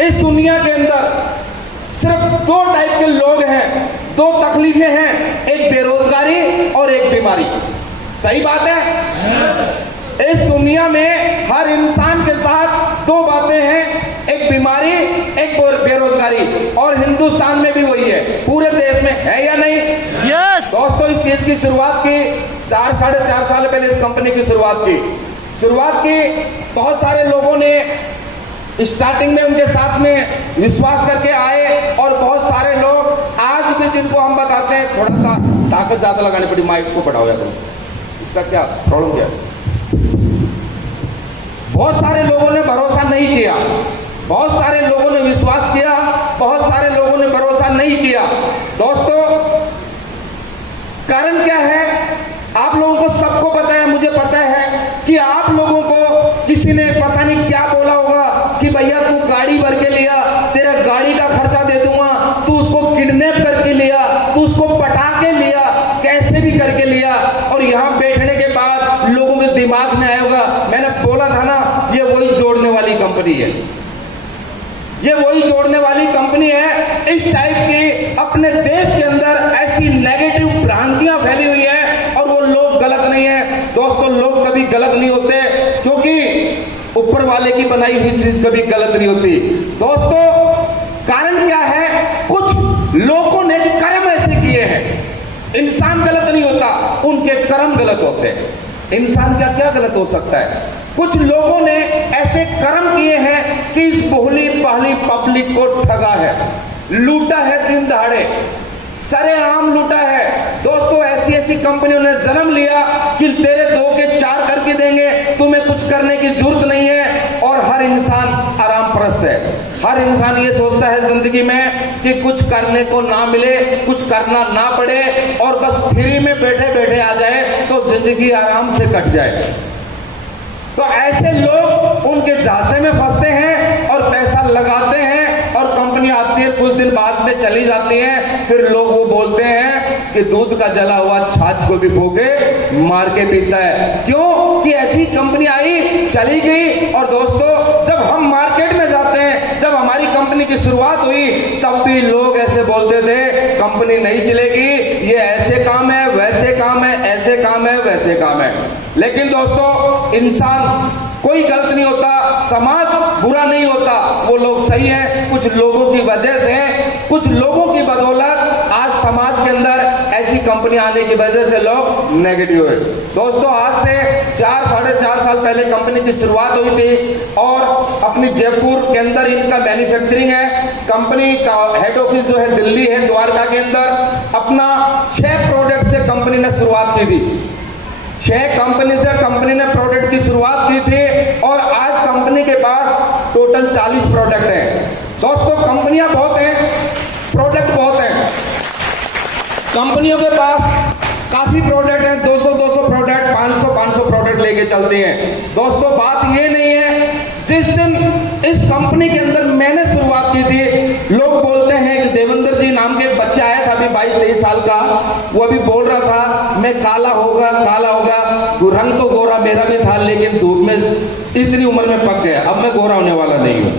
इस दुनिया के अंदर सिर्फ दो टाइप के लोग हैं, दो तकलीफें हैं, एक बेरोजगारी और एक बीमारी। सही बात है? इस दुनिया में हर इंसान के साथ दो बातें हैं, एक बीमारी, एक बेरोजगारी, और हिंदुस्तान में भी वही है, पूरे देश में है या नहीं? यस दोस्तों, इस चीज की शुरुआत की 4-4.5 साल पहले इस कंपनी की शुरुआत की। बहुत सारे लोगों ने स्टार्टिंग में उनके साथ में विश्वास करके आए, और बहुत सारे लोग आज भी जिनको हम बताते हैं थोड़ा सा ताकत ज्यादा लगानी पड़ी, माइक को बढ़ाओ या तो इसका क्या प्रॉब्लम क्या है? बहुत सारे लोगों ने भरोसा नहीं किया, बहुत सारे लोगों ने विश्वास किया, बहुत सारे लोगों ने भरोसा नहीं किया। दोस्तों, कारण क्या है? आप लोगों को सबको पता है, मुझे पता है कि आप लोगों को किसी ने पता नहीं क्या बोला होगा कि भैया तू गाड़ी भर के लिया, तेरा गाड़ी का खर्चा दे दूंगा, तू उसको किडनैप करके लिया, तू उसको पटा के लिया, कैसे भी करके लिया। और यहाँ बैठने के बाद लोगों के दिमाग में आया होगा, मैंने बोला था ना, ये वही जोड़ने वाली कंपनी है, ये वही जोड़ने वाली कंपनी है। इस टाइप की अपने देश के अंदर ऐसी नेगेटिव भ्रांतियां फैली हुई है, और वो लोग गलत नहीं है। दोस्तों, लोग कभी गलत नहीं होते, क्योंकि ऊपर वाले की बनाई हुई चीज कभी गलत नहीं होती। दोस्तों, कारण क्या है? कुछ लोगों ने कर्म ऐसे किए हैं। इंसान गलत नहीं होता, उनके कर्म गलत होते हैं। इंसान क्या क्या गलत हो सकता है? कुछ लोगों ने ऐसे कर्म किए हैं कि इस भोली भाली पब्लिक को ठगा है, लूटा है, दिन दहाड़े सरेआम लूटा है। दोस्तों, ऐसी ऐसी कंपनियों ने जन्म लिया कि तेरे 2 के 4 करके देंगे, तुम्हें कुछ करने की जरूरत नहीं है। और हर इंसान आराम परस्त है, हर इंसान ये सोचता है जिंदगी में कि कुछ करने को ना मिले, कुछ करना ना पड़े, और बस फ्री में बैठे बैठे आ जाए तो जिंदगी आराम से कट जाए। तो ऐसे लोग उनके झांसे में फंसते हैं और पैसा लगाते हैं, और कंपनी आती है, कुछ दिन बाद में चली जाती है। फिर लोग वो बोलते हैं कि दूध का जला हुआ छाछ को भिगो के मार के पीता है। क्यों? कि ऐसी कंपनी आई, चली गई। और दोस्तों, जब हम मार्केट में जाते हैं, जब हमारी कंपनी की शुरुआत हुई, तब भी लोग ऐसे बोलते थे, कंपनी नहीं चलेगी, ये ऐसे काम है, वैसे काम है, ऐसे काम है, वैसे काम है। लेकिन दोस्तों, इंसान कोई गलत नहीं होता, समाज बुरा नहीं होता, वो लोग सही हैं। कुछ लोगों की वजह से, कुछ लोगों की बदौलत आज समाज के अंदर ऐसी कंपनी आने की वजह से लोग नेगेटिव है। दोस्तों, आज से 4-4.5 साल पहले कंपनी की शुरुआत हुई थी, और अपनी जयपुर के अंदर इनका मैन्युफैक्चरिंग है। कंपनी का हेड ऑफिस जो है दिल्ली है, द्वारका के अंदर। अपना 6 प्रोडक्ट से कंपनी ने शुरुआत की थी, 6 कंपनी से कंपनी ने प्रोडक्ट की शुरुआत की थी, और आज कंपनी के पास टोटल 40 प्रोडक्ट हैं। दोस्तों, कंपनियां बहुत हैं, प्रोडक्ट बहुत हैं। कंपनियों के पास काफी प्रोडक्ट हैं, 200 प्रोडक्ट, 500 प्रोडक्ट लेके चलते हैं। दोस्तों, बात ये नहीं है, जिस दिन इस कंपनी के अंदर मैंने शुरुआत की थी, लोग बोलते हैं कि देवेंद्र जी नाम के एक बच्चा आया था अभी 22-23 साल का, वो अभी बोल रहा था मैं काला होगा, रंग तो गोरा मेरा भी था, लेकिन धूप में इतनी उम्र में पक गया, अब मैं गोरा होने वाला नहीं हूं।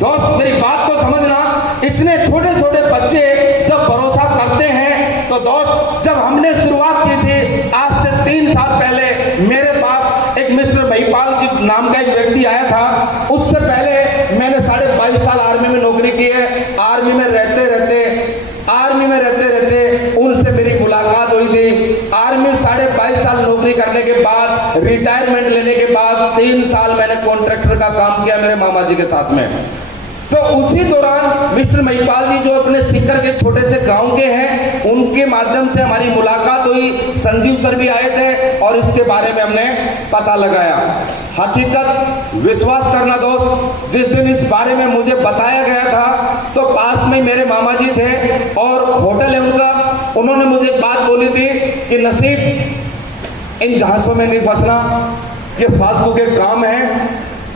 दोस्त, मेरी बात को समझना, इतने छोटे छोटे बच्चे जब भरोसा करते हैं, तो दोस्त, जब हमने शुरुआत की थी आज से 3 साल पहले, मेरे पास एक मिस्टर महिपाल जी नाम का एक व्यक्ति आया था। उससे पहले मैंने 22.5 साल आर्मी में नौकरी की है। आर्मी में रहते रहते उनसे मेरी मुलाकात हुई थी। आर्मी 22.5 साल नौकरी करने के बाद, रिटायरमेंट लेने के बाद 3 साल मैंने कॉन्ट्रैक्टर का काम किया मेरे मामा जी के साथ में। तो उसी दौरान मिस्टर महिपाल जी जो अपने सीकर के छोटे से गांव के हैं, उनके माध्यम से हमारी मुलाकात हुई। संजीव सर भी आए थे, और इसके बारे में हमने पता लगाया। हकीकत विश्वास करना दोस्त, जिस दिन इस बारे में मुझे बताया गया था, तो पास में मेरे मामा जी थे, और होटल है उनका। उन्होंने मुझे बात बोली थी कि नसीब, इन जहाजों में नहीं फंसना, ये फालतू के काम है,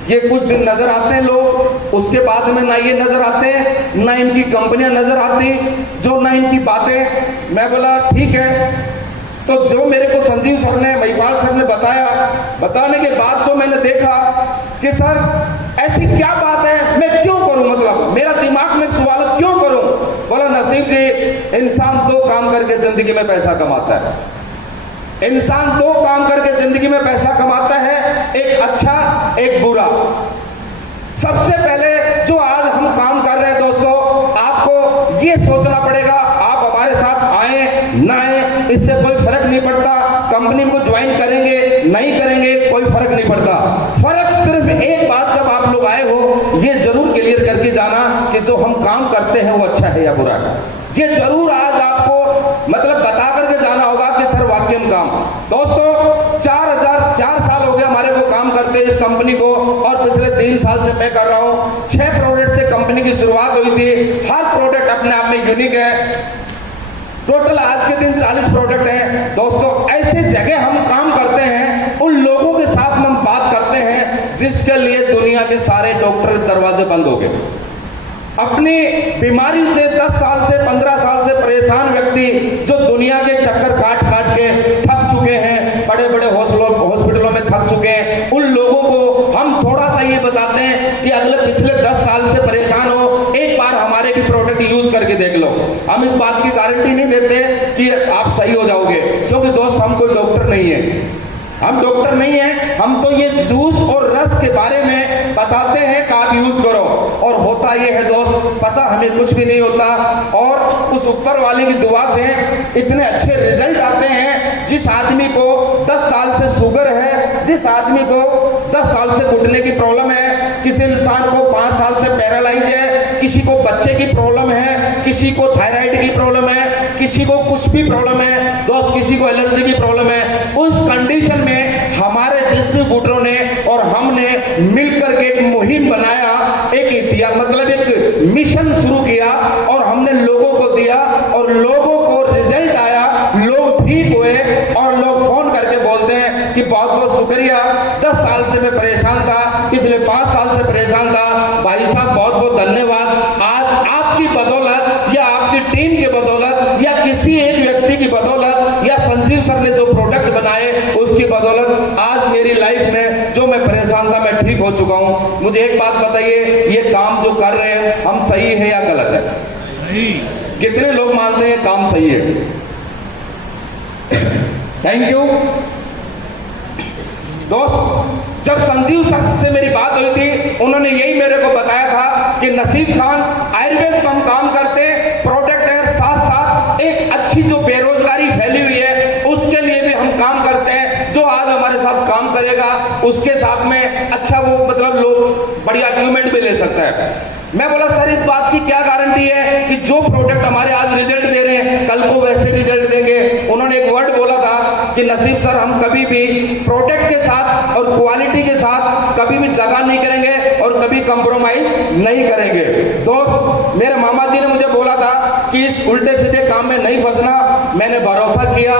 ये कुछ दिन नजर आते हैं लोग, उसके बाद में ना ये नजर आते, ना इनकी कंपनियां नजर आती, जो ना इनकी बातें। मैं बोला ठीक है। तो जो मेरे को संजीव सर ने, महिपाल सर ने बताया, बताने के बाद जो मैंने देखा कि सर ऐसी क्या बात है, मैं क्यों करूं, मतलब नसीब जी, इंसान दो काम करके जिंदगी में पैसा कमाता है। इंसान दो काम करके जिंदगी में पैसा कमाता है, एक अच्छा एक बुरा। सबसे पहले जो आज हम काम कर रहे हैं दोस्तों, आपको ये सोचना पड़ेगा, आप हमारे साथ आए ना आए इससे कोई फर्क नहीं पड़ता। कंपनी को ज्वाइन करेंगे नहीं करेंगे कोई फर्क नहीं पड़ता। फर्क सिर्फ एक बात, जब आप लोग आए हो ये जरूर क्लियर करके जाना कि जो हम काम करते हैं वो अच्छा है या बुरा है। ये जरूर आज आपको मतलब बता करके जाना होगा कि सर वाकई में काम। दोस्तों 4 साल हो गए हमारे को काम करते इस कंपनी को, और पिछले 3 साल से मैं कर रहा हूं। 6 प्रोडक्ट से कंपनी की शुरुआत हुई थी। हर प्रोडक्ट अपने आप में यूनिक है। टोटल आज के दिन 40 प्रोडक्ट हैं। दोस्तों ऐसे जगह हम काम करते हैं, उन लोगों के साथ हम बात करते हैं जिसके लिए दुनिया के सारे डॉक्टर दरवाजे बंद हो गए। अपनी बीमारी से 10 साल से 15 साल से परेशान व्यक्ति जो दुनिया के चक्कर काट काट के थक चुके हैं, बड़े बड़े हॉस्पिटलों में थक चुके हैं, उन लोगों को हम थोड़ा सा ये बताते हैं कि अगले पिछले 10 साल से परेशान हो, एक बार हमारे भी प्रोडक्ट यूज करके देख लो। हम इस बात की गारंटी नहीं देते कि आप सही हो जाओगे, क्योंकि दोस्त हम कोई डॉक्टर नहीं है। हम डॉक्टर नहीं है, हम तो ये जूस और रस के बारे में बताते हैं कि आप यूज करो। और होता ये है दोस्त, पता हमें कुछ भी नहीं होता, और उस ऊपर वाले की दुआ से इतने अच्छे रिजल्ट आते हैं। जिस आदमी को 10 साल से शुगर है, जिस आदमी को 10 साल से घुटने की प्रॉब्लम है, किसी इंसान को 5 साल से पैरालाइज है, किसी को बच्चे की प्रॉब्लम है, किसी को थायराइड की प्रॉब्लम है, किसी को कुछ भी प्रॉब्लम है दोस्त, किसी को एलर्जी की प्रॉब्लम है, उस कंडीशन में हमारे डिस्ट्रीब्यूटरों ने और हमने मिलकर के एक मुहिम बनाया, एक इतिहास मतलब एक मिशन शुरू किया, और हमने लोगों को दिया और लोगों को रिजल्ट आया, लोग ठीक हुए, और लोग फोन करके बोलते हैं कि बहुत बहुत शुक्रिया, 10 साल से मैं परेशान था, पिछले 5 साल से परेशान था, भाई साहब बहुत बहुत धन्यवाद। आज आपकी बदौलत या आपकी टीम की बदौलत या किसी एक व्यक्ति की बदौलत या संजीव सर ने जो प्रोडक्ट बनाए उसकी बदौलत आज मेरी लाइफ में जो मैं परेशान था मैं ठीक हो चुका हूं। मुझे एक बात बताइए, ये काम जो कर रहे हैं हम सही है या गलत है? सही। कितने लोग मानते हैं काम सही है? थैंक यू दोस्त। जब संजीव सर से मेरी बात हुई थी, उन्होंने यही मेरे को बताया था कि नसीब खान आयुर्वेद में हम काम करते, प्रोडक्ट है, साथ साथ एक अच्छी जो बेरोजगारी फैली हुई है उसके लिए भी हम काम करते हैं। जो आज हमारे साथ काम करेगा उसके साथ में अच्छा वो मतलब लोग बढ़िया अचीवमेंट भी ले सकता है। मैं बोला सर इस बात की क्या गारंटी है कि जो प्रोडक्ट हमारे आज रिजल्ट दे रहे हैं कल को वैसे रिजल्ट देंगे? उन्होंने एक वर्ड बोला था कि नसीब सर हम कभी भी प्रोडक्ट के साथ और क्वालिटी के साथ कभी भी दगा नहीं करेंगे और कभी कंप्रोमाइज नहीं करेंगे। दोस्त मेरे मामा जी ने मुझे बोला था कि इस उल्टे सीधे काम में नहीं फंसना, मैंने भरोसा किया।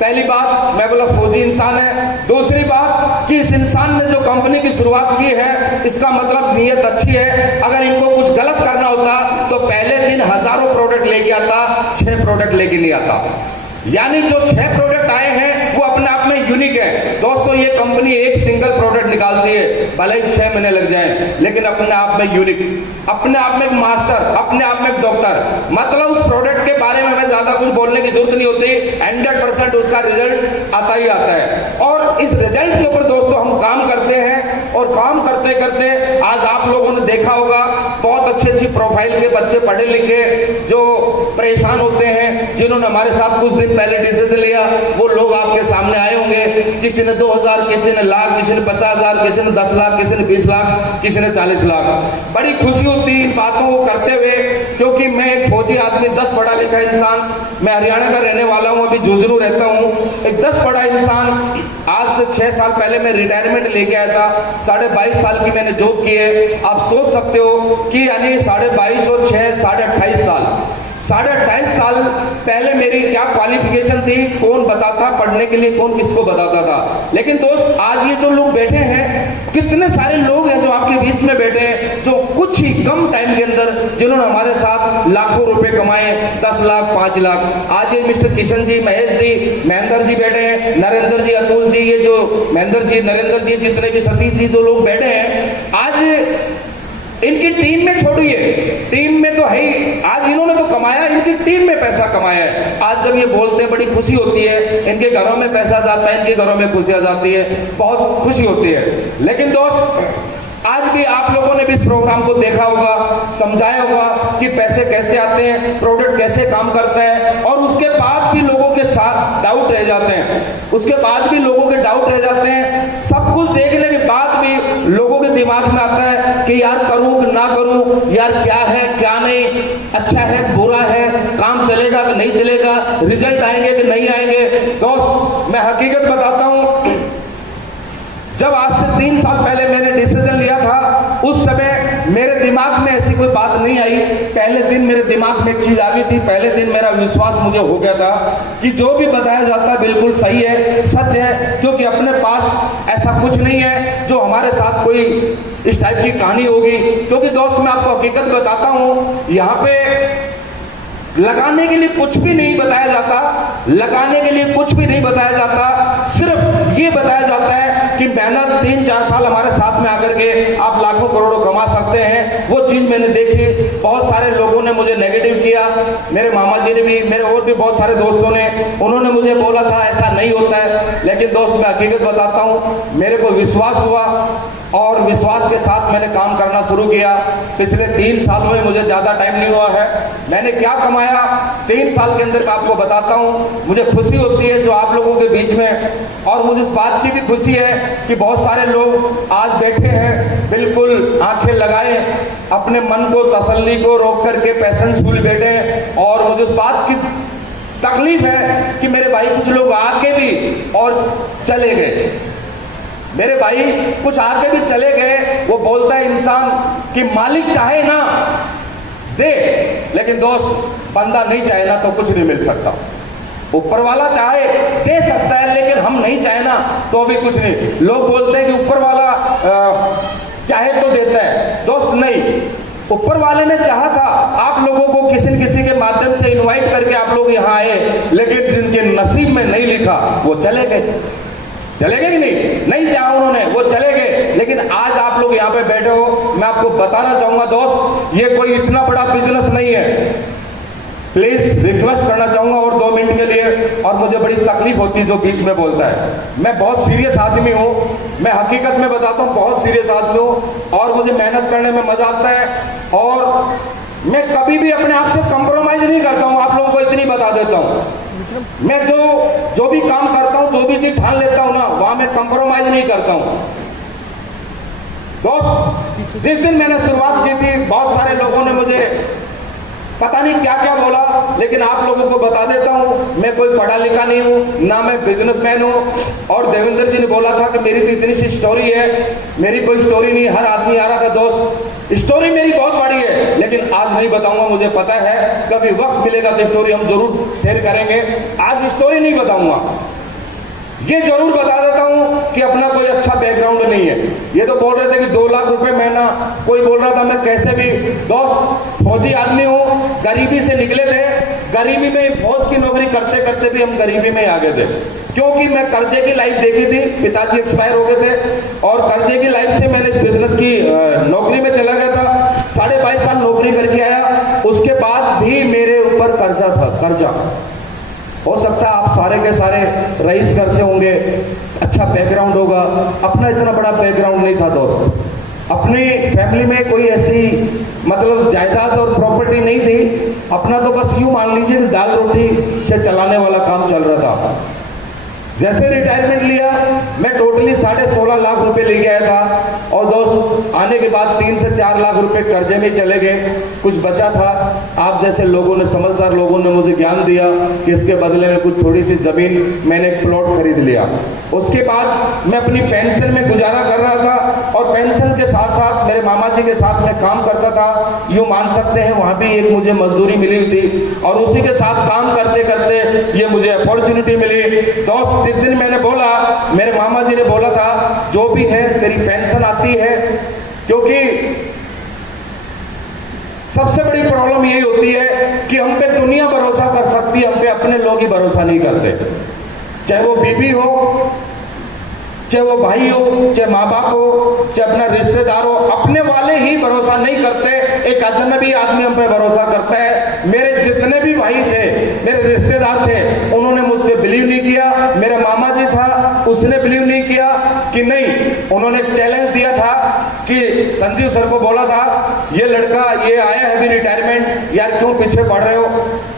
पहली बात मैं बोला फौजी इंसान है, दूसरी बात कि इस इंसान ने जो कंपनी की शुरुआत की है इसका मतलब नीयत अच्छी है। अगर इनको कुछ गलत करना होता तो पहले दिन हजारों प्रोडक्ट लेके आता, 6 प्रोडक्ट लेके नहीं आता। यानी जो 6 प्रोडक्ट आए हैं वो अपने आप में यूनिक है। दोस्तों ये कंपनी एक सिंगल प्रोडक्ट निकालती है, भले ही 6 महीने लग जाएं, लेकिन अपने आप में यूनिक, अपने आप में एक मास्टर, अपने आप में एक डॉक्टर। मतलब उस प्रोडक्ट के बारे में हमें ज्यादा कुछ बोलने की जरूरत नहीं होती, 100% उसका रिजल्ट आता ही आता है। और इस रिजल्ट के ऊपर दोस्तों हम काम करते हैं, और काम करते करते आज आप लोगों ने देखा होगा बहुत अच्छी प्रोफाइल के बच्चे पढ़े लिखे जो परेशान होते हैं, जिन्होंने हमारे साथ कुछ दिन पहले डिसीजन लिया, वो लोग आपके सामने आए होंगे। किसी ने 2000, किसी ने लाख, किसी ने 50,000, किसी ने 10 लाख, किसी ने 20 लाख, किसी ने 40 लाख। बड़ी खुशी होती इन बातों को करते हुए, क्योंकि मैं एक फौजी आदमी, 10 पढ़ा लिखा इंसान, मैं हरियाणा का रहने वाला हूं, अभी झुंझुनू रहता हूं। एक 10 पढ़ा इंसान, आज से 6 साल पहले मैं रिटायरमेंट लेके आया था, 22.5 साल की मैंने जॉब की है। आप सोच सकते हो कि यानी 22.5 और 6 28 साल, 28 साल पहले मेरी क्या क्वालिफिकेशन थी कौन बताता, पढ़ने के लिए कौन किसको बताता था। लेकिन दोस्त आज ये जो लोग बैठे हैं, कितने सारे लोग हैं जो आपके बीच में बैठे हैं, जो कुछ ही कम टाइम के अंदर जिन्होंने हमारे साथ लाखों रुपए कमाए, 10 लाख 5 लाख। आज ये मिस्टर किशन जी, महेश जी, महेंद्र जी बैठे हैं, नरेंद्र जी, अतुल जी, ये जो महेंद्र जी, नरेंद्र जी, जितने भी सतीश जी जो लोग बैठे हैं, आज इनकी टीम में छोड़िए, टीम में तो है ही, आज इन्होंने तो कमाया, इनकी टीम में पैसा कमाया है। आज जब ये बोलते हैं बड़ी खुशी होती है, इनके घरों में पैसा जाता है, इनके घरों में खुशियां जाती है, बहुत खुशी होती है। लेकिन दोस्त, आज भी आप लोगों ने भी इस प्रोग्राम को देखा होगा, समझाया होगा कि पैसे कैसे आते हैं, प्रोडक्ट कैसे काम करता है, और उसके बाद भी लोगों के साथ डाउट रह जाते हैं, उसके बाद भी लोगों के डाउट रह जाते हैं। सब कुछ देखने के बाद भी लोगों के दिमाग में आता है कि यार करूं कि ना करूं, यार क्या है क्या नहीं, अच्छा है बुरा है, काम चलेगा कि नहीं चलेगा, रिजल्ट आएंगे कि नहीं आएंगे। दोस्त, मैं हकीकत बताता हूं, जब आज से 3 साल पहले मैंने डिसीजन लिया था, उस समय मेरे दिमाग में ऐसी कोई बात नहीं आई। पहले दिन मेरे दिमाग में एक चीज आ गई थी, पहले दिन मेरा विश्वास मुझे हो गया था कि जो भी बताया जाता है बिल्कुल सही है, सच है, क्योंकि अपने पास ऐसा कुछ नहीं है जो हमारे साथ कोई इस टाइप की कहानी होगी। क्योंकि दोस्त, मैं आपको हकीकत बताता हूं, यहाँ पे लगाने के लिए कुछ भी नहीं बताया जाता, लगाने के लिए कुछ भी नहीं बताया जाता, सिर्फ ये बताया जाता है कि मेहनत 3-4 साल हमारे साथ में आकर के आप लाखों करोड़ों कमा सकते हैं। वो चीज मैंने देखी, बहुत सारे लोगों ने मुझे नेगेटिव किया, मेरे मामा जी ने भी, मेरे और भी बहुत सारे दोस्तों ने, उन्होंने मुझे बोला था ऐसा नहीं होता है। लेकिन दोस्त, मैं हकीकत बताता हूँ, मेरे को विश्वास हुआ और विश्वास के साथ मैंने काम करना शुरू किया। पिछले 3 साल में मुझे ज्यादा टाइम नहीं हुआ है, मैंने क्या कमाया 3 साल के अंदर आपको बताता हूं। मुझे खुशी होती है जो आप लोगों के बीच में, और मुझे इस बात की भी खुशी है कि बहुत सारे लोग आज बैठे हैं, बिल्कुल आंखें लगाए, अपने मन को, तसल्ली को रोक करके पेशेंसफुल बैठे हैं। और मुझे इस बात की तकलीफ है कि मेरे भाई कुछ लोग आके भी और चले गए, मेरे भाई कुछ आके भी चले गए। वो बोलता है इंसान कि मालिक चाहे ना दे, लेकिन दोस्त, बंदा नहीं चाहे ना तो कुछ नहीं मिल सकता। ऊपर वाला चाहे दे सकता है, लेकिन हम नहीं चाहे ना तो भी कुछ नहीं। लोग बोलते हैं कि ऊपर वाला चाहे तो देता है, दोस्त नहीं, ऊपर वाले ने चाहा था आप लोगों को किसी न किसी के माध्यम से इनवाइट करके आप लोग यहाँ आए, लेकिन जिनके नसीब में नहीं लिखा वो चले गए। चले गए कि नहीं चाहा उन्होंने, वो चले गए। लेकिन आज आप लोग यहाँ पे बैठे हो, मैं आपको बताना चाहूंगा दोस्त, ये कोई इतना बड़ा बिजनेस नहीं है। प्लीज रिक्वेस्ट करना चाहूंगा और 2 मिनट के लिए, और मुझे बड़ी तकलीफ होती है जो बीच में बोलता है। मैं बहुत सीरियस आदमी हूं, मैं हकीकत में बताता हूं, बहुत सीरियस आदमी हूं, और मुझे मेहनत करने में मजा आता है, और मैं कभी भी अपने आप से कंप्रोमाइज नहीं करता हूं। आप लोगों को इतनी बता देता हूं, मैं जो भी काम करता हूं, जो भी चीज ठान लेता हूं ना, वहां मैं कंप्रोमाइज नहीं करता हूं। दोस्त, जिस दिन मैंने शुरुआत की थी, बहुत सारे लोगों ने मुझे पता नहीं क्या क्या बोला, लेकिन आप लोगों को बता देता हूं, मैं कोई पढ़ा लिखा नहीं हूं, ना मैं बिजनेसमैन हूं। और देवेंद्र जी ने बोला था कि मेरी तो इतनी सी स्टोरी है, मेरी कोई स्टोरी नहीं। हर आदमी आ रहा था, दोस्त स्टोरी मेरी बहुत बड़ी है, लेकिन आज नहीं बताऊंगा, मुझे पता है कभी वक्त मिलेगा तो स्टोरी हम जरूर शेयर करेंगे। आज स्टोरी नहीं बताऊंगा, ये जरूर बता देता हूं कि अपना कोई अच्छा बैकग्राउंड नहीं है। ये तो बोल रहे थे कि 2 लाख रुपए महीना, कोई बोल रहा था मैं कैसे भी, दोस्त फौजी आदमी हूं, गरीबी से निकले थे, गरीबी में फौज की नौकरी करते करते भी हम गरीबी में आ गए थे, क्योंकि मैं कर्जे की लाइफ देखी थी, पिताजी एक्सपायर हो गए थे, और कर्जे की लाइफ से मैंने इस बिजनेस की नौकरी में चला गया था। 22.5 साल नौकरी करके आया, उसके बाद भी मेरे ऊपर कर्जा था, कर्जा। हो सकता है आप सारे के सारे रईस घर से होंगे, अच्छा बैकग्राउंड होगा, अपना इतना बड़ा बैकग्राउंड नहीं था दोस्त। अपनी फैमिली में कोई ऐसी मतलब जायदाद और प्रॉपर्टी नहीं थी, अपना तो बस यूं मान लीजिए दाल रोटी से चलाने वाला काम चल रहा था। जैसे रिटायरमेंट लिया, मैं टोटली 16.5 लाख रुपए लेके आया था, और दोस्त आने के बाद 3 से 4 लाख रुपए कर्जे में चले गए, कुछ बचा था। आप जैसे लोगों ने, समझदार लोगों ने मुझे ज्ञान दिया कि इसके बदले में कुछ थोड़ी सी जमीन, मैंने एक प्लॉट खरीद लिया। उसके बाद मैं अपनी पेंशन में गुजारा कर रहा था, और पेंशन के साथ साथ मेरे मामा जी के साथ मैं काम करता था, यूं मान सकते हैं वहां भी एक मुझे मजदूरी मिली थी, और उसी के साथ काम करते करते ये मुझे अपॉर्चुनिटी मिली। दोस्त, जिस दिन मैंने बोला, मेरे मामा जी ने बोला था जो भी है तेरी पेंशन आती है, क्योंकि सबसे बड़ी प्रॉब्लम यही होती है कि हम पे दुनिया भरोसा कर सकती है, हम पे अपने लोग ही भरोसा नहीं करते। चाहे वो बीबी हो, चाहे वो भाई हो, चाहे माँ बाप हो, चाहे अपना रिश्तेदार हो, अपने वाले ही भरोसा नहीं करते, एक अजनबी आदमी हम पे भरोसा करता है। मेरे जितने भी भाई थे, मेरे रिश्तेदार थे, उन्होंने मुझ पे बिलीव नहीं किया। मेरा मामा जी था, उसने बिलीव नहीं किया कि नहीं। उन्होंने चैलेंज दिया था कि संजीव सर को बोला था, ये लड़का ये आया है अभी रिटायरमेंट, यार क्यों पीछे पड़ रहे हो,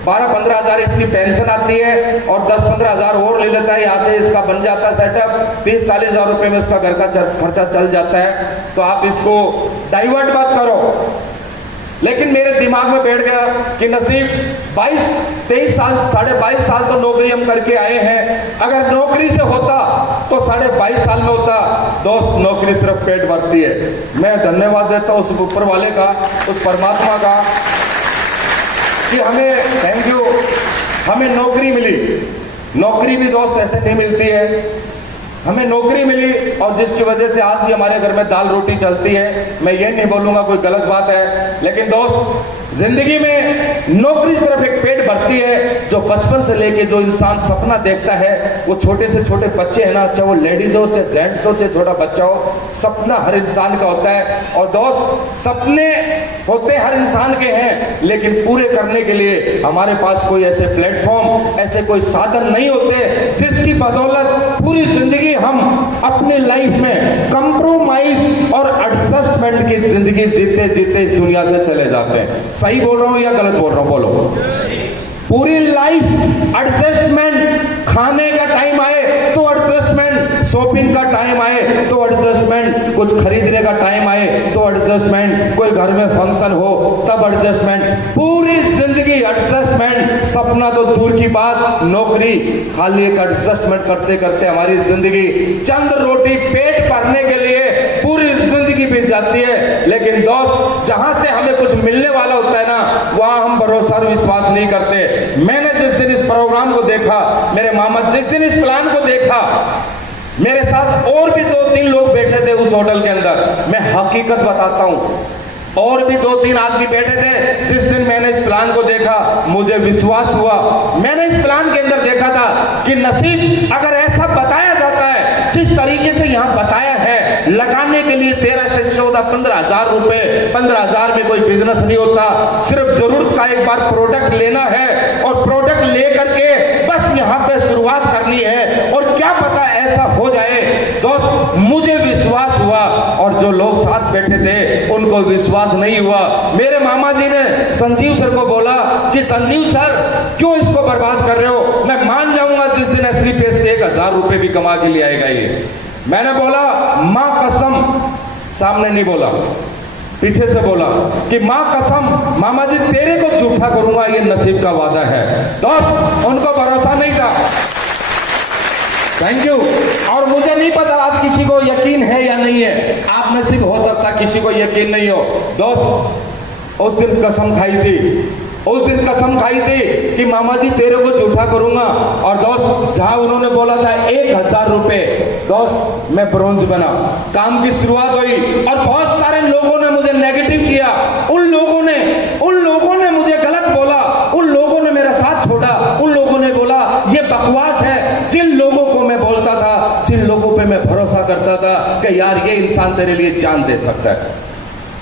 12-15 हजार इसकी पेंशन आती है और 10-15 हजार और ले लेता है, यहाँ से इसका बन जाता है सेटअप, 30-40 हजार रुपए में इसका घर का खर्चा चल जाता है, तो आप इसको डाइवर्ट मत करो। लेकिन मेरे दिमाग में बैठ गया कि नसीब 22-23 साल, 22.5 साल तो नौकरी हम करके आए हैं, अगर नौकरी से होता तो 22.5 साल में होता। दोस्त, नौकरी सिर्फ पेट भरती है। मैं धन्यवाद देता हूं उस ऊपर वाले का, उस परमात्मा का, कि हमें, थैंक यू, हमें नौकरी मिली। नौकरी भी दोस्त ऐसे नहीं मिलती है, हमें नौकरी मिली और जिसकी वजह से आज भी हमारे घर में दाल रोटी चलती है। मैं ये नहीं बोलूंगा कोई गलत बात है, लेकिन दोस्त जिंदगी में नौकरी सिर्फ एक पेट भरती है। जो बचपन से लेके जो इंसान सपना देखता है, वो छोटे से छोटे बच्चे हैं ना, चाहे वो लेडीज हो, चाहे जेंट्स हो, चाहे छोटा बच्चा हो, सपना हर इंसान का होता है। और दोस्त, सपने होते हर इंसान के हैं, लेकिन पूरे करने के लिए हमारे पास कोई ऐसे प्लेटफॉर्म, ऐसे कोई साधन नहीं होते जिसकी बदौलत पूरी जिंदगी हम अपने लाइफ में कंप्रोमाइज और एडजस्टमेंट की जिंदगी जीते जीते इस दुनिया से चले जाते हैं। सही बोल रहा हूं या गलत बोल रहा हूं, बोलो। पूरी लाइफ एडजस्टमेंट, खाने का टाइम आए तो एडजस्टमेंट, शॉपिंग का टाइम आए तो एडजस्टमेंट, कुछ खरीदने का टाइम आए तो एडजस्टमेंट, कोई घर में फंक्शन हो तब एडजस्टमेंट, पूरी जिंदगी एडजस्टमेंट। सपना तो दूर की बात, नौकरी, खाली एक एडजस्टमेंट करते करते हमारी जिंदगी चंद रोटी पेट भरने के लिए पूरी जिंदगी बीत जाती है। लेकिन दोस्त, जहां से हमें कुछ मिलने वाला होता है ना, वहां हम भरोसा और विश्वास नहीं करते। मैंने जिस दिन इस प्रोग्राम को देखा, मेरे मामा जिस दिन इस प्लान को देखा, मेरे साथ और भी 2-3 लोग बैठे थे उस होटल के अंदर। मैं हकीकत बताता हूं, और भी 2-3 आदमी बैठे थे। जिस दिन मैंने इस प्लान को देखा, मुझे विश्वास हुआ। मैंने इस प्लान के अंदर देखा था कि नसीब, अगर ऐसा बताया जाता है जिस तरीके से यहाँ बताया है, लगाने के लिए 13 से 14, 15 हजार रुपए, 15 हजार में कोई बिजनेस नहीं होता। सिर्फ जरूरत का एक बार प्रोडक्ट लेना है और प्रोडक्ट लेकर के बस यहाँ पे शुरुआत करनी है, और क्या पता ऐसा हो जाए। दोस्त, मुझे विश्वास हुआ और जो लोग साथ बैठे थे उनको विश्वास नहीं हुआ। मेरे मामा जी ने संजीव सर को बोला कि संजीव सर, क्यों इसको बर्बाद कर रहे हो, मैं मान जाऊंगा जिस दिन असली पेज से 1000 रुपए भी कमा के ले आएगा ये। मैंने बोला, मां कसम, सामने नहीं बोला, पीछे से बोला कि मां कसम मामा जी तेरे को झूठा करूंगा, ये नसीब का वादा है। दोस्त, उनको भरोसा नहीं था। Thank you. और मुझे नहीं पता आज किसी को यकीन है या नहीं है, आप में सिर्फ हो सकता किसी को यकीन नहीं हो। दोस्त, उस दिन कसम खाई थी, उस दिन कसम खाई थी कि मामा जी तेरे को झूठा करूंगा। और दोस्त, जहां उन्होंने बोला था 1000 रुपए, दोस्त मैं ब्रोंज बना। काम की शुरुआत हुई और बहुत सारे लोगों ने मुझे नेगेटिव किया। उन लोगों ने मुझे गलत बोला, उन लोगों ने मेरा साथ छोड़ा, उन लोगों ने बोला ये बकवास है। जिन लोगों को मैं बोलता था, जिन लोगों पे मैं भरोसा करता था कि यार ये इंसान तेरे लिए जान दे सकता है,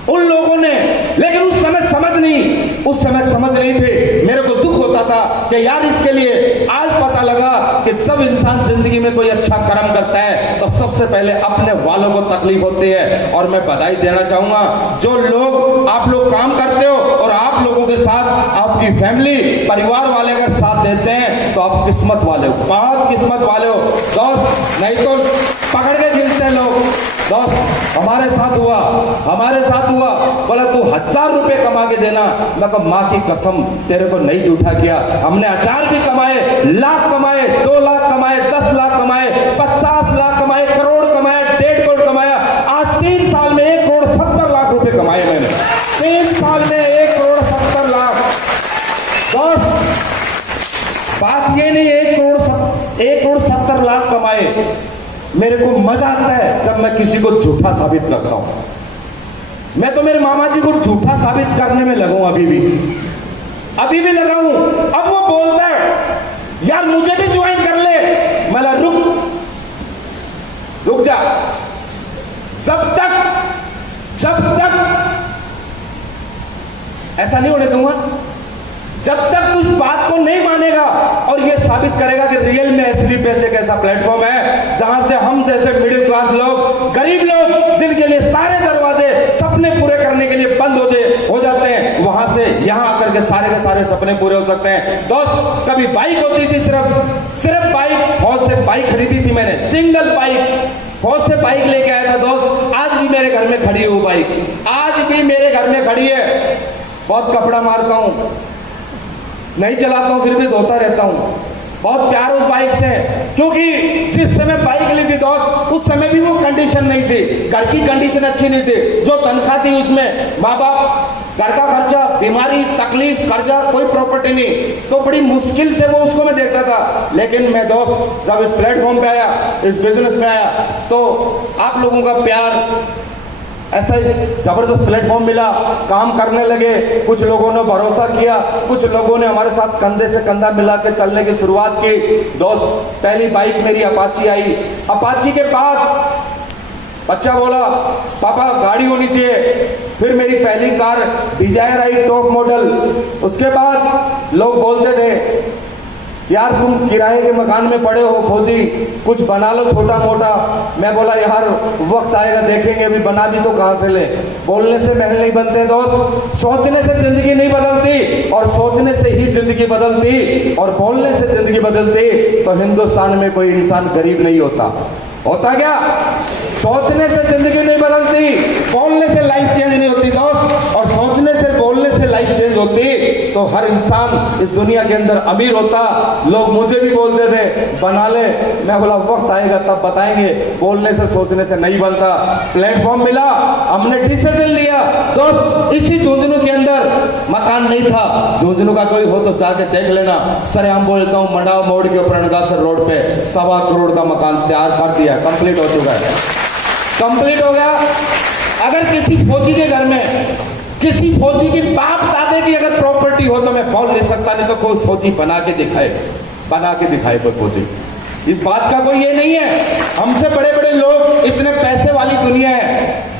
उन लोगों ने, लेकिन उस समय समझ नहीं थे। मेरे को दुख होता था कि यार इसके लिए आज पता लगा कि सब इंसान जिंदगी में कोई अच्छा कर्म करता है तो सबसे पहले अपने वालों को तकलीफ होती है। और मैं बधाई देना चाहूंगा, जो लोग आप लोग काम करते हो और आप लोगों के साथ आपकी फैमिली, परिवार वाले अगर साथ देते हैं तो आप किस्मत वाले हो, बहुत किस्मत वाले हो। दोस्त, नहीं तो पकड़ के गिनते हैं लोग। दोस्त, हमारे साथ हुआ, बोला तू 1000 रुपए कमा के देना। मैं कहा माँ की कसम तेरे को नहीं झूठा किया। हमने 1000 भी कमाए, लाख कमाए, 2 लाख कमाए, 10 लाख कमाए, 50 लाख कमाए, करोड़ कमाए, 1.5 करोड़ कमाया। आज 3 साल में 1 करोड़ 70 लाख रुपए कमाए मैंने, 3 साल में 1 करोड़ 70 लाख। दोस्त, बात ये नहीं 1 करोड़ 70 लाख कमाए। मेरे को मजा आता है जब मैं किसी को झूठा साबित करता हूं। मैं तो मेरे मामा जी को झूठा साबित करने में लगा हूं, अभी भी लगा हूं। अब वो बोलता है यार मुझे भी ज्वाइन कर ले। मैं रुक जब तक ऐसा नहीं होने दूंगा, जब तक तू इस बात को नहीं मानेगा और ये साबित करेगा कि रियल में एसडी पैसे एक ऐसा प्लेटफॉर्म है जहां से हम जैसे मिडिल क्लास लोग, गरीब लोग, जिनके लिए सारे दरवाजे सपने पूरे करने के लिए बंद हो जाते हैं, वहां से यहां आकर के सारे के सारे सपने पूरे हो सकते हैं। दोस्त, कभी बाइक होती थी, सिर्फ बाइक, बहुत से बाइक खरीदी थी मैंने, सिंगल बाइक, बहुत से बाइक लेके आया था दोस्त। आज भी मेरे घर में खड़ी है वो बाइक, आज भी मेरे घर में खड़ी है। बहुत कपड़ा मारता हूं, नहीं चलाता हूं, फिर भी धोता रहता हूं। बहुत प्यार उस बाइक से, क्योंकि जिस समय बाइक ली थी दोस्त, उस समय भी वो कंडीशन नहीं थी, घर की कंडीशन अच्छी नहीं थी। जो तनख्वाह थी उसमें माँ बाप, घर का खर्चा, बीमारी, तकलीफ, कर्जा, कोई प्रॉपर्टी नहीं, तो बड़ी मुश्किल से वो उसको मैं देखता था। लेकिन मैं दोस्त जब इस प्लेटफॉर्म पे आया, इस बिजनेस में आया, तो आप लोगों का प्यार, ऐसा ही जबरदस्त प्लेटफॉर्म मिला, काम करने लगे, कुछ लोगों ने भरोसा किया, कुछ लोगों ने हमारे साथ कंधे से कंधा मिला के चलने की शुरुआत की। दोस्त, पहली बाइक मेरी अपाची आई। अपाची के बाद बच्चा बोला पापा गाड़ी होनी चाहिए। फिर मेरी पहली कार डिजायर आई, टॉप मॉडल। उसके बाद लोग बोलते थे यार तुम किराए के मकान में पड़े हो फौजी, कुछ बना लो छोटा मोटा। मैं बोला यार वक्त आएगा देखेंगे, अभी बना भी तो कहां से ले। बोलने से महल नहीं बनते दोस्त, सोचने से जिंदगी नहीं बदलती, और सोचने से ही जिंदगी बदलती, और बोलने से जिंदगी बदलती। तो हिंदुस्तान में कोई इंसान गरीब नहीं होता क्या? सोचने से जिंदगी नहीं बदलती, बोलने से लाइफ चेंज नहीं होती दोस्त, और सोचने से बोलने से लाइफ चेंज होती तो हर इंसान इस दुनिया के अंदर अमीर होता। लोग मुझे भी बोलते थे बना ले, मैं बोला वक्त आएगा तब बताएंगे, बोलने से सोचने से नहीं बनता। प्लेटफॉर्म मिला, हमने डिसीजन लिया दोस्त। इसी झुंझुनू के अंदर मकान नहीं था, झुंझुनू का कोई हो तो जाके देख लेना, सरेआम बोलता हूँ, मंडाव मोड़ के ऊपर रणगासर रोड पे 1.25 करोड़ का मकान तैयार कर दिया, कंप्लीट हो चुका है, कंप्लीट हो गया। अगर किसी फौजी के घर में, किसी फौजी की बाप दादे की अगर प्रॉपर्टी हो तो मैं बोल नहीं सकता, नहीं तो कोई फौजी बना के दिखाए कोई फौजी। इस बात का कोई ये नहीं है, हमसे बड़े बड़े लोग, इतने पैसे वाली दुनिया है,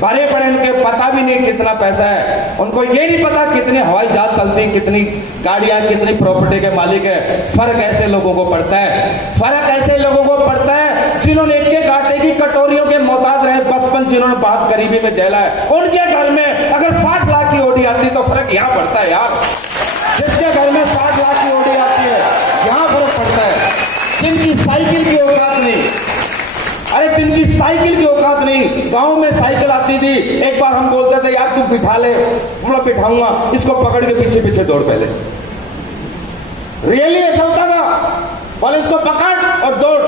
बड़े बड़े, उनके पता भी नहीं कितना पैसा है, उनको ये नहीं पता कितने हवाई जहाज चलती, कितनी गाड़ियां, कितनी प्रॉपर्टी के मालिक है। फर्क ऐसे लोगों को पड़ता है, फर्क ऐसे लोगों को पड़ता है जिन्होंने एक एक आटे की कटोरियों के मोहताज रहे, बचपन जिन्होंने बात गरीबी में झेला है। उनके घर में अगर 60 लाख की ओडी आती तो फर्क यहाँ पड़ता है यार। जिसके घर में 60 लाख की ओडी आती है यहाँ फर्क पड़ता है। जिनकी साइकिल की औकात नहीं, अरे जिनकी साइकिल की औकात नहीं, गांव में साइकिल आती थी, एक बार हम बोलते थे यार तू बिठा ले, मैं बिठाऊंगा, इसको पकड़ के पीछे पीछे दौड़ पहले। रियली ऐसा होता था, बोले इसको पकड़ और दौड़।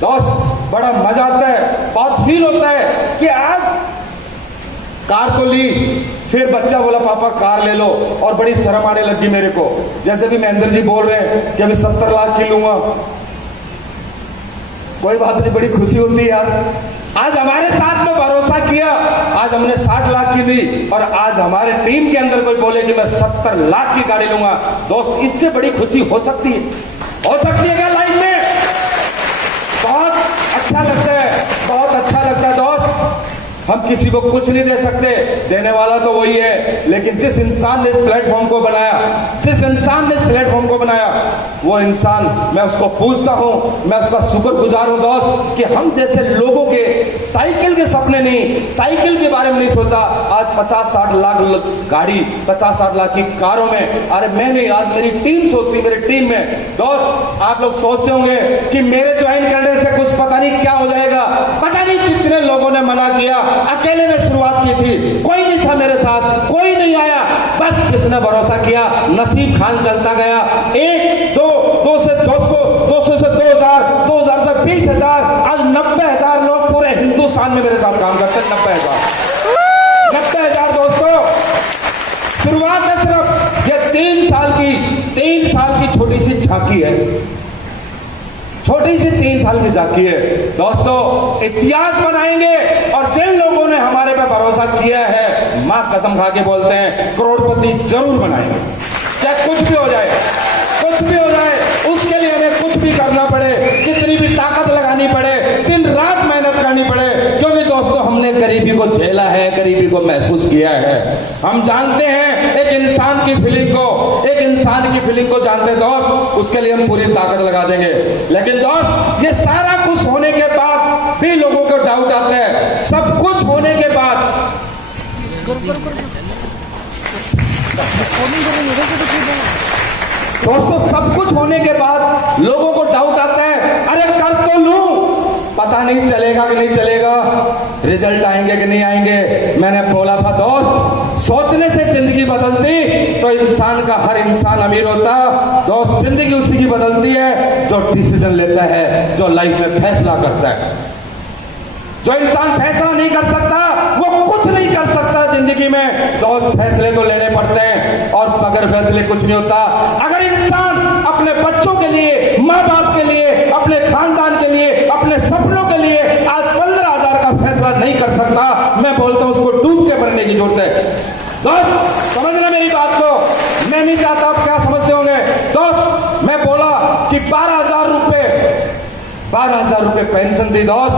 दोस्त बड़ा मजा आता है, बहुत फील होता है कि आज कार तो ली, फिर बच्चा बोला पापा कार ले लो, और बड़ी शर्म आने लगी मेरे को। जैसे भी महेंद्र जी बोल रहे हैं कि अभी 70 लाख की लूंगा, कोई बात नहीं, बड़ी खुशी होती है यार। आज हमारे साथ में भरोसा किया, आज हमने 60 लाख की दी, और आज हमारे टीम के अंदर कोई बोले कि मैं 70 लाख की गाड़ी लूंगा। दोस्त इससे बड़ी खुशी हो सकती है क्या लाइफ में? बहुत अच्छा लगता है, बहुत अच्छा लगता है दोस्त। हम किसी को कुछ नहीं दे सकते, देने वाला तो वही है, लेकिन जिस इंसान ने इस प्लेटफॉर्म को बनाया, जिस इंसान ने इस प्लेटफॉर्म को बनाया, वो इंसान, मैं उसको पूछता हूं, मैं उसका शुक्रगुजार हूं दोस्त कि हम जैसे लोगों के साइकिल के सपने नहीं, साइकिल के बारे में नहीं सोचा। आज 50-60 लाख गाड़ी, 50-60 लाख की कारों में, अरे मैं नहीं, आज मेरी टीम सोचती, मेरी टीम में। दोस्त आप लोग सोचते होंगे कि मेरे ज्वाइन करने से कुछ पता नहीं क्या हो जाएगा, पता नहीं कितने लोगों ने मना किया, अकेले में शुरुआत की थी, कोई नहीं था मेरे साथ, कोई नहीं आया, बस जिसने भरोसा किया नसीब खान चलता गया। 1, 2, 2 से 200, 200 से 2000, 2000 से 20,000, आज 90,000 लोग पूरे हिंदुस्तान में मेरे साथ काम करते हैं। 90,000 दोस्तों, शुरुआत है सिर्फ ये 3 साल की छोटी सी झांकी है, छोटी सी 3 साल की झांकी है। दोस्तों इतिहास बनाएंगे, और जिन लोगों ने हमारे पे भरोसा किया है, मां कसम खा के बोलते हैं करोड़पति जरूर बनाएंगे। चाहे कुछ भी हो जाए, कुछ भी हो जाए, उसके लिए हमें कुछ भी करना पड़े, कितनी भी ताकत लगानी पड़े, दिन रात मेहनत करनी करनी पड़े, क्योंकि दोस्तों हमने गरीबी को झेला है, गरीबी को महसूस किया है। हम जानते हैं एक इंसान की फीलिंग को जानते हैं दोस्त, उसके लिए हम पूरी ताकत लगा देंगे। लेकिन दोस्त ये सारा कुछ होने के बाद भी लोगों को डाउट आता है। सब कुछ होने के बाद दोस्तों, सब कुछ होने के बाद लोगों को डाउट आता है, अरे कर तो लूं, पता नहीं चलेगा कि नहीं चलेगा, रिजल्ट आएंगे कि नहीं आएंगे। मैंने बोला था दोस्त, सोचने से जिंदगी बदलती तो इंसान का हर इंसान अमीर होता। दोस्त, जिंदगी उसी की बदलती है जो डिसीजन लेता है, जो लाइफ में फैसला करता है। जो इंसान फैसला नहीं कर सकता वो कुछ नहीं कर सकता जिंदगी में। दोस्त, फैसले तो लेने पड़ते हैं और बगैर फैसले कुछ नहीं होता। अगर इंसान अपने बच्चों के लिए, माँ बाप के लिए, अपने खानदान के लिए, अपने सपनों के लिए आज 15,000 का फैसला नहीं कर सकता, मैं बोलता हूं उसको डूब के मरने की जरूरत है। दोस्त, समझना मेरी बात को, मैं नहीं चाहता आप क्या समझते होंगे। दोस्त, मैं बोला कि 12,000 रुपए पेंशन थी दोस्त।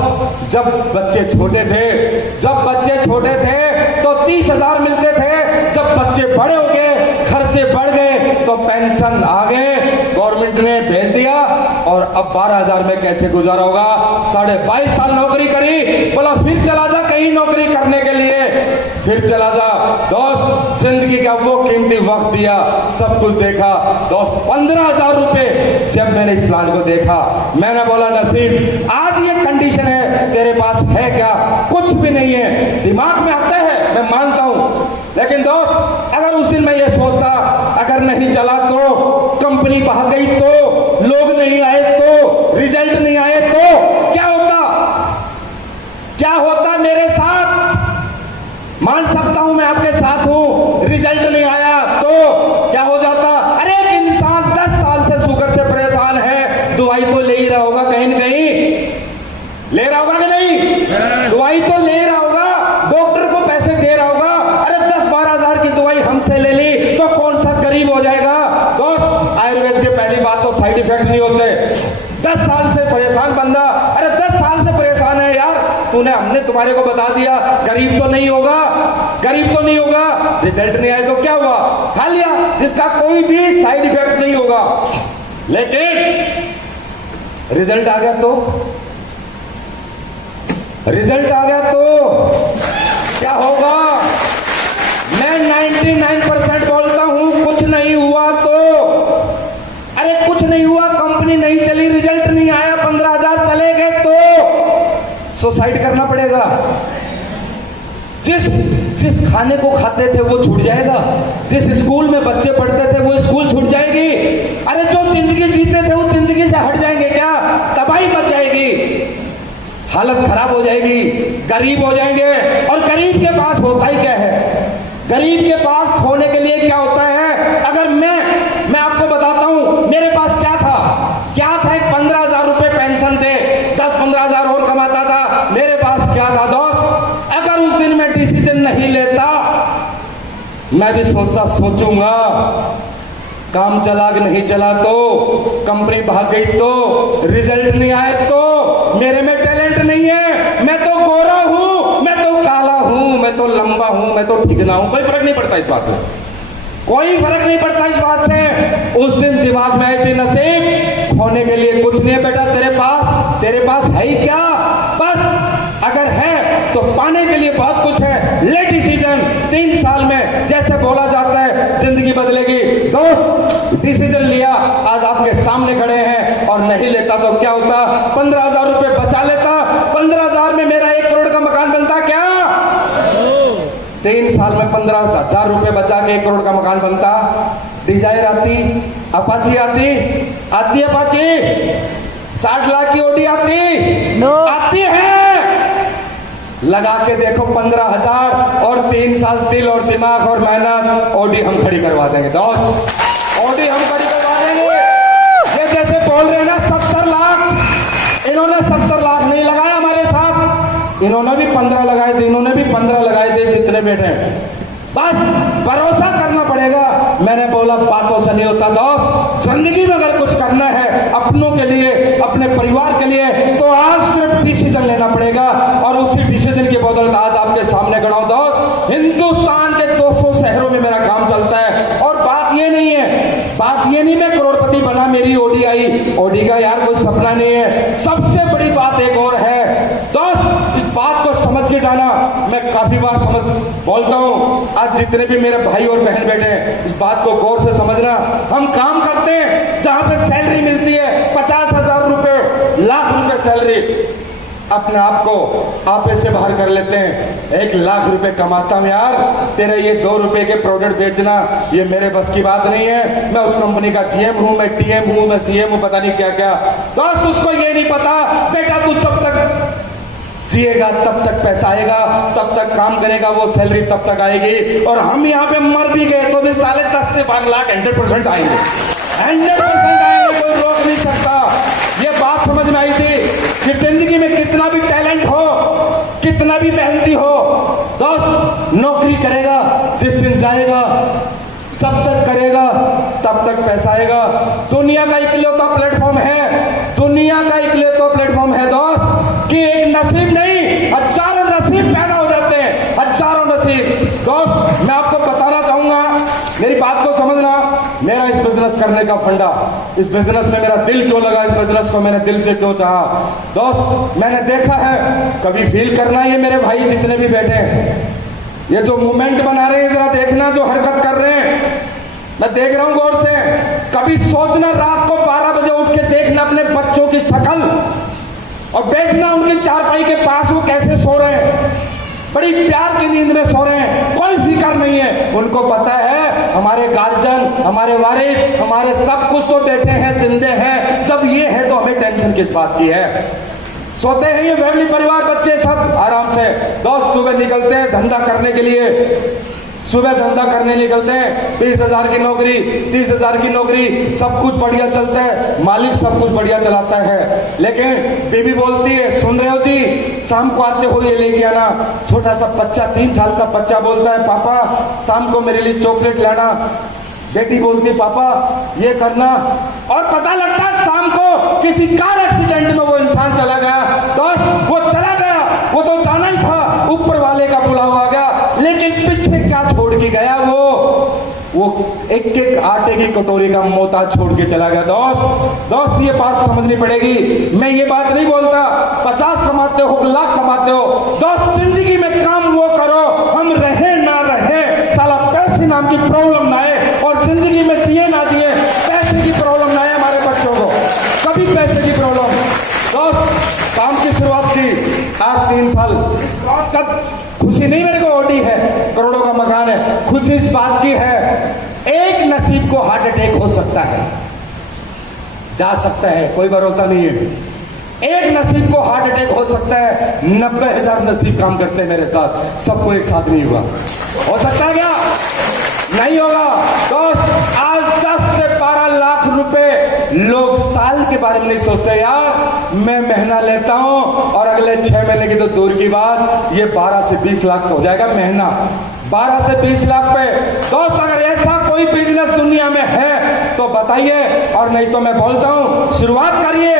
जब बच्चे छोटे थे तो 30,000 मिलते थे। जब बच्चे बड़े हो गए, खर्चे बढ़ गए तो पेंशन आ गए, गवर्नमेंट ने भेज दिया। और अब 12,000 में कैसे गुजारा होगा। 22.5 साल नौकरी करी, बोला फिर चला जा कहीं नौकरी करने के लिए, फिर चला जा। दोस्त, जिंदगी का वो कीमती वक्त दिया, सब कुछ देखा। दोस्त, 15,000 रुपए जब मैंने इस प्लान को देखा, मैंने बोला नसीब, आज ये कंडीशन है, तेरे पास है क्या? कुछ भी नहीं है। दिमाग में आता है, मैं मानता हूं, लेकिन दोस्त अगर उस दिन मैं ये सोचता, अगर नहीं चला तो, कंपनी भाग गई तो, लोग नहीं आए तो, रिजल्ट नहीं आए तो क्या होता मेरे साथ? मान सकता हूं मैं आपके साथ हूं, रिजल्ट नहीं आया तो क्या हो जाता? अरे एक इंसान 10 साल से शुगर से परेशान है, दवाई तो ले ही रहा होगा, कहीं न कहीं ले रहा होगा कि नहीं? दवाई तो ले रहा होगा, डॉक्टर को पैसे दे रहा होगा। अरे 10-12 हजार की दवाई हमसे ले ली तो कौन सा गरीब हो जाएगा? दोस्त, आयुर्वेद के पहली बात तो साइड इफेक्ट नहीं होते। 10 साल से परेशान बंदा, अरे 10 साल से परेशान है यार, हमने तुम्हारे को बता दिया गरीब तो नहीं होगा, रिजल्ट नहीं आया तो क्या हुआ? खा लिया, जिसका कोई भी साइड इफेक्ट नहीं होगा। लेकिन रिजल्ट आ गया तो क्या होगा? मैं 99% बोलता हूं, कुछ नहीं हुआ तो, अरे कुछ नहीं हुआ, कंपनी नहीं चली, रिजल्ट नहीं आया, 15,000 चले गए तो सुसाइड करना पड़ेगा। जिस खाने को खाते थे वो छूट जाएगा, जिस स्कूल में बच्चे पढ़ते थे वो स्कूल छूट जाएगी। अरे जो जिंदगी जीते थे वो जिंदगी से हट जाएंगे क्या? तबाही मच जाएगी, हालत खराब हो जाएगी, गरीब हो जाएंगे। और गरीब के पास होता ही क्या है? गरीब के पास खोने के लिए क्या होता है? अगर मैं आपको बताता हूं मेरे पास क्या था। एक 15,000 रुपए पेंशन थे, 10-15 हजार और कमाता था। मेरे पास क्या था दोस्त? अगर उस दिन मैं डिसीजन नहीं लेता, मैं भी सोचूंगा काम चला कि नहीं चला तो, कंपनी भाग गई तो, रिजल्ट नहीं आए तो, मेरे में टैलेंट नहीं है, मैं तो गोरा हूं, मैं तो काला हूं, मैं तो लंबा हूं, मैं तो ठिकना हूं, कोई फर्क नहीं पड़ता इस बात से, कोई फर्क नहीं पड़ता इस बात से। उस दिन दिमाग में आई थी, नसीब खोने के लिए कुछ नहीं है बेटा, तेरे पास है ही क्या? बस अगर है तो पाने के लिए बहुत कुछ है। ले डिसीजन, 3 साल में जैसे बोला जाता है जिंदगी बदलेगी। दोस्त, डिसीजन लिया, आज आपके सामने खड़े हैं। और नहीं लेता तो क्या होता? 15,000 रुपए बचा लेता, 15,000 में मेरा 1 करोड़ का मकान बनता क्या? 3 साल में 15,000 रुपए बचा के 1 करोड़ का मकान बनता। डिजायर आती, अपाची आती अपाची, 60 लाख की ओडी आती है। लगा के देखो 15,000 और 3 साल दिल और दिमाग और मेहनत, ओडी हम खड़ी करवा देंगे दोस्त, ओडी हम खड़ी करवा देंगे। ये जैसे बोल रहे हैं ना 70 लाख, इन्होंने 70 लाख नहीं लगाया हमारे साथ, इन्होंने भी 15 लगाए थे, इन्होंने भी 15 लगाए थे, जितने बैठे हैं। बस भरोसा करना पड़ेगा। मैंने बोला बातों से नहीं होता दोस्त, जिंदगी में अगर कुछ करना है अपनों के लिए, अपने परिवार के लिए, तो आज सिर्फ डिसीजन लेना पड़ेगा और उसी डिसीजन की बदौलत आज आपके सामने खड़ा हूं। दोस्त, हिंदुस्तान के 200 शहरों में मेरा काम चलता है और बात ये नहीं मैं करोड़पति बना, मेरी ओडी का यार कोई सपना नहीं है। सबसे बड़ी बात एक और है दोस्त, इस बात को समझ के जाना। मैं काफी बार बोलता हूं, आज जितने भी मेरे भाई और बहन बैठे हैं इस बात को गौर से समझना। हम काम करते हैं जहां पे सैलरी मिलती है 50,000 रुपए, लाख रुपए सैलरी, अपने आप को आप ऐसे बाहर कर लेते हैं 1 लाख रुपए कमाता हूं यार, तेरे ये 2 रुपए के प्रोडक्ट बेचना ये मेरे बस की बात नहीं है। मैं उस कंपनी का GM हूं, मैं TM हूं, मैं CM हूं, पता नहीं क्या क्या। दोस्त, उसको ये नहीं पता बेटा तू जब तक जिएगा तब तक पैसा आएगा, तब तक काम करेगा वो सैलरी तब तक आएगी। और हम यहाँ पे मर भी गए तो भी साले 10 से 12 लाख 100% आएंगे, 100% आएंगे, कोई रोक नहीं सकता। ये बात समझ में आई थी कि जिंदगी में कितना भी टैलेंट हो, कितना भी मेहनती हो, दोस्त नौकरी करेगा, जिस दिन जाएगा जब तक करेगा तब तक पैसा आएगा। दुनिया का इकलौता प्लेटफॉर्म है, दुनिया का इकलौता प्लेटफॉर्म है दोस्त कि एक नसीब नहीं हजारों नसीब पैदा हो जाते हैं, हजारों नसीब। दोस्त, मैं आपको बताना चाहूंगा, मेरी बात को समझना, मेरा इस बिजनेस करने का फंडा, इस बिजनेस में मेरा दिल क्यों लगा, इस बिजनेस को मैंने दिल से क्यों चाहा। दोस्त, मैंने देखा है, कभी फील करना, ये मेरे भाई जितने भी बैठे हैं ये जो मूवमेंट बना रहे हैं जरा देखना, जो हरकत कर रहे हैं मैं देख रहा हूं गौर से। कभी सोचना रात को 12 बजे उठ के देखना अपने बच्चों की शक्ल और बैठना उनकी चारपाई के पास, वो कैसे सो रहे हैं, बड़ी प्यार की नींद में सो रहे हैं, कोई फिक्र नहीं है। उनको पता है हमारे गार्जियन, हमारे वारिस, हमारे सब कुछ तो बैठे हैं, जिंदे हैं। जब ये है तो हमें टेंशन किस बात की है। सोते हैं ये फैमिली, परिवार, बच्चे सब आराम से। दोस्त, सुबह निकलते हैं धंधा करने के लिए, सुबह धंधा करने निकलते हैं, 20,000 की नौकरी, 30,000 की नौकरी, सब कुछ बढ़िया चलता है, मालिक सब कुछ बढ़िया चलाता है। लेकिन बीबी बोलती है, सुन रहे हो जी, शाम को आते हो ये लेके आना। छोटा सा बच्चा, 3 साल का बच्चा बोलता है, पापा शाम को मेरे लिए चॉकलेट लाना। बेटी बोलती, पापा ये करना। और पता लगता है शाम को किसी कार एक्सीडेंट में वो इंसान चला गया। दोस्त, वो चला गया, वो तो जाना ही था, ऊपर वाले का बुलावा आ गया, लेकिन पीछे क्या छोड़ के गया, वो एक एक आटे की कटोरी का मोता छोड़ के चला गया। दोस्त, ये बात समझनी पड़ेगी। मैं ये बात नहीं बोलता 50 कमाते हो, लाख कमाते हो। दोस्त, जिंदगी में काम वो करो, हम रहे ना रहे, साला पैसे नाम की प्रॉब्लम ना आए, और जिंदगी में दिए ना दिए पैसे की प्रॉब्लम ना आए हमारे बच्चों को, कभी पैसे की प्रॉब्लम। दोस्त, काम की शुरुआत की आज 3 साल, इस बात का खुशी नहीं मेरे को ओडी है, करोड़ों का मकान है, खुशी इस बात की है एक नसीब को हार्ट अटैक हो सकता है, जा सकता है, कोई भरोसा नहीं है। एक नसीब को हार्ट अटैक हो सकता है, 90,000 नसीब काम करते हैं मेरे साथ, सबको एक साथ नहीं हुआ। हो सकता है क्या? नहीं होगा। दोस्त, आज 10 से 12 लाख रुपए लोग साल के बारे में नहीं सोचते। यार मैं महीना लेता हूं और अगले 6 महीने की तो दूर की बात, ये 12 से 20 लाख हो जाएगा महीना, 12 से 20 लाख पे। दोस्त, अगर ऐसा कोई बिजनेस दुनिया में है तो बताइए, और नहीं तो मैं बोलता हूं शुरुआत करिए,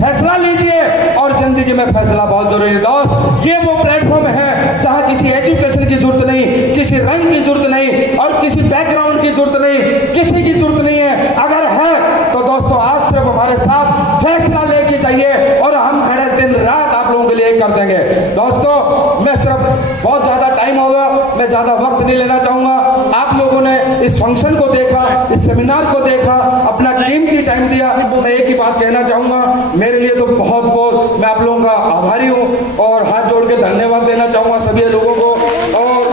फैसला लीजिए, और जिंदगी में फैसला बहुत जरूरी है। दोस्त, ये वो प्लेटफॉर्म है जहां किसी एजुकेशन की जरूरत नहीं, किसी रंग की जरूरत नहीं, और किसी बैकग्राउंड की जरूरत नहीं, किसी की जरूरत नहीं है। अगर है तो दोस्तों आज सिर्फ हमारे साथ फैसला लेके जाइए और हम खड़े दिन रात आप लोगों के लिए कर देंगे। दोस्तों, मैं सिर्फ बहुत ज्यादा टाइम होगा, मैं ज्यादा वक्त नहीं लेना चाहूंगा। आप लोगों ने इस फंक्शन को देखा, इस सेमिनार को देखा, अपना कीमती टाइम दिया। मैं एक ही बात कहना चाहूंगा, मेरे लिए तो बहुत बहुत मैं आप लोगों का आभारी हूं और हाथ जोड़ के धन्यवाद देना चाहूंगा सभी लोगों को। और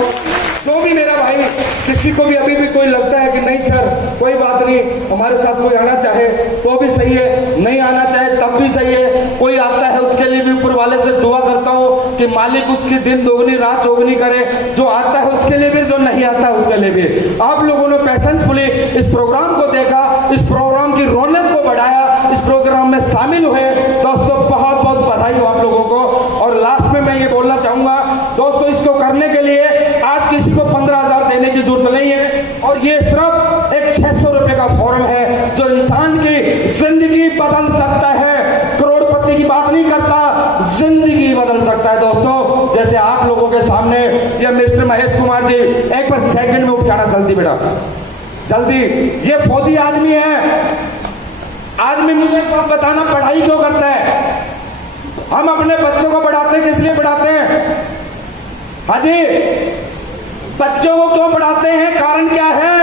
जो भी मेरा भाई, किसी को भी अभी भी कोई लगता है कि नहीं सर कोई बात नहीं, हमारे साथ कोई आना चाहे तो भी सही है, नहीं आना चाहे तब भी सही है, कोई आता है उसके लिए भी ऊपर वाले से दुआ करता हूँ कि मालिक उसकी दिन दोगुनी रात चौगुनी करे, जो आता है उसके लिए भी, जो नहीं आता है उसके लिए भी। आप लोगों ने पैशनफुली इस प्रोग्राम को देखा, इस प्रोग्राम की रौनक को बढ़ाया, इस प्रोग्राम में शामिल हुए। दोस्तों, बहुत बहुत बधाई हो आप लोगों को। और लास्ट में मैं ये बोलना चाहूंगा दोस्तों, इसको करने के लिए आज किसी को 15,000 देने की जरूरत नहीं है, और ये सिर्फ एक 600 रुपए का फॉर्म है जो इंसान की जिंदगी बदल सकता है। करोड़पति की बात नहीं करता, जिंदगी जल्दी। ये फौजी आदमी है। आदमी मुझे एक बात बताना, पढ़ाई क्यों करता है? हम अपने बच्चों को पढ़ाते हैं, किस लिए पढ़ाते हैं? हाँ जी, बच्चों को क्यों पढ़ाते हैं? कारण क्या है?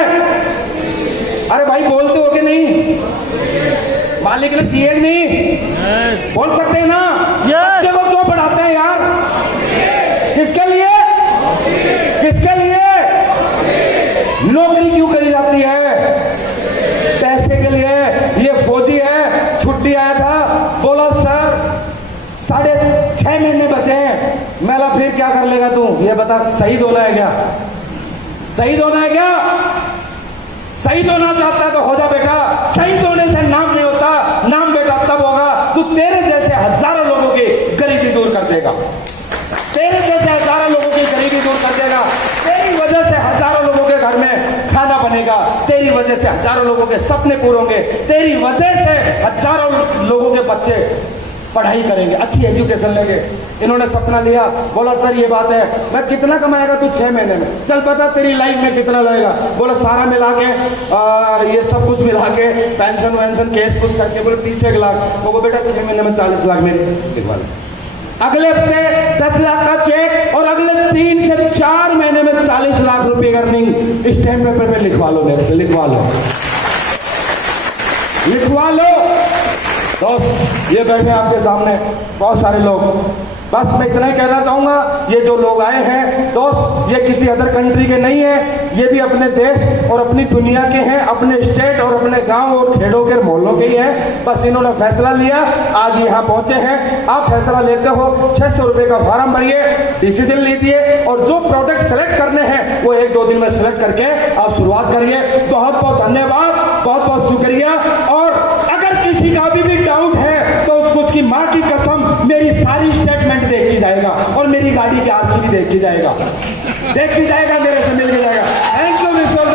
अरे भाई बोलते हो कि नहीं? मालिक ने दिए नहीं? बोल सकते हैं ना? बच्चों को क्यों पढ़ाते हैं यार? किसके लिए? किसके लिए? नौकरी क्यों करी जाती है? पैसे के लिए। ये फौजी है, छुट्टी आया था, बोला सर 6.5 महीने बचे हैं। मैं बोला फिर क्या कर लेगा तू? ये बता, शहीद होना है क्या? शहीद होना है क्या? शहीद होना चाहता है तो हो जा बेटा। शहीद होने से नाम नहीं होता, नाम बेटा तब होगा तू तेरे जैसे हजारों लोगों की गरीबी दूर कर देगा। तेरे जैसे हजारों लोगं की गरीबी दूर कर देगा। तेरी वजह से हजारों लोगों के घर में खाना बनेगा। तेरी वजह से हजारों लोगों के सपने पूरे होंगे। तेरी वजह से हजारों लोगों के बच्चे पढ़ाई करेंगे, अच्छी एजुकेशन लेंगे। इन्होंने सपना लिया, बोला सर ये बात है। मैं कितना कमाएगा तू 6 महीने में? चल बता तेरी लाइफ में कितना लगेगा? बोला सारा मिला के ये सब कुछ मिला के पेंशन वेंशन केस कुछ करके बोले 30 लाख। वो बेटा 6 महीने में 40 लाख में लिखवा ले। अगले हफ्ते 10 लाख का चेक और अगले 3 से 4 महीने में 40 लाख रुपए की अर्निंग स्टैम्प पेपर पे लिखवा लो, मेरे से लिखवा लो, लिखवा लो। दोस्त ये बैठे आपके सामने बहुत सारे लोग, बस मैं इतना ही कहना चाहूंगा, ये जो लोग आए हैं दोस्त, ये किसी अदर कंट्री के नहीं है, ये भी अपने देश और अपनी दुनिया के हैं, अपने स्टेट और अपने गांव और खेड़ों के मोहल्लों के ही हैं। बस इन्होंने फैसला लिया, आज यहाँ पहुंचे हैं। आप फैसला लेते हो, 600 रुपए का फॉर्म भरिए, डिसीजन लीजिए और जो प्रोडक्ट सेलेक्ट करने हैं वो 1-2 दिन में सेलेक्ट करके आप शुरुआत करिए। बहुत बहुत धन्यवाद, बहुत बहुत शुक्रिया। और अगर किसी का भी डाउट है तो उसकी माँ की कसम मेरी सारी स्टेटमेंट देख के जाएगा और मेरी गाड़ी की आरसी भी देख के जाएगा, मेरे से मिल के जाएगा। Thank you mister the